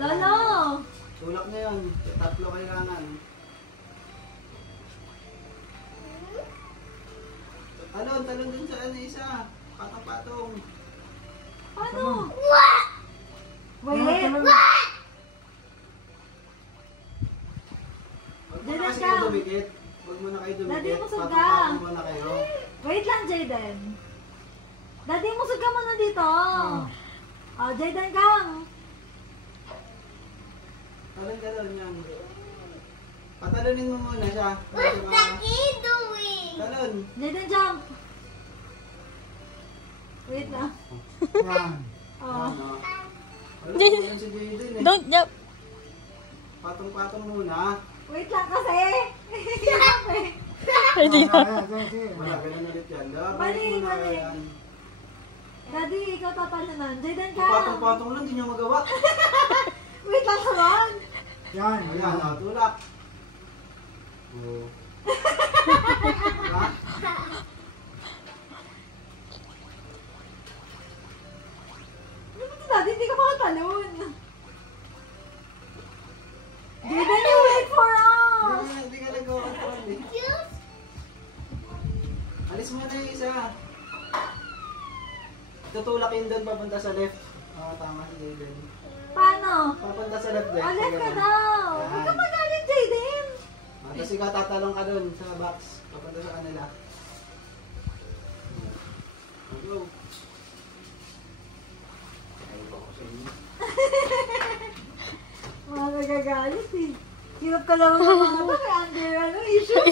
Lolo! Tulak na yun. Tatlo kailangan. Talon dun sa ano isa. Patong-patong. Paano? Wait! Huwag mo na kasi kayo dumikit. Huwag mo na kayo dumikit. Daddy, musog ka. Patong-patong muna kayo. Wait lang, Jayden. Daddy, musog ka muna dito. Oh, Jayden kang. Talon yan. Patalonin mo muna siya. What's Daddy doing? Talon. Jayden, jump. Wait lang. Oh. Ano? Wala ko yan si Jayden eh. Don't jump. Patong-patong muna. Wait lang kasi. Hirap eh. Hindi na. Wala, ganun ulit yan. Balik, Balik mo na balik. yan. Daddy, ikaw tatalunan. Jayden ka. Patong-patong lang, di nyo magawa. Wait lang naman. Ayan, tulak. Oh. Diba? Daddy, hindi ka makatalon. Jayden, you wait for us. Hindi ka nag-control eh. Alis mo na yung isa. Tutulakin doon papunta sa left. Tama si Jayden. Paano? Papunta sa left din. Alis ka daw. Huwag ka magalit, Jayden. Tapos ikaw tatalong ka doon sa box. Papunta sa kanila. Go. Mga nagagalit eh. Hirap ka lang mga bata. May under issue.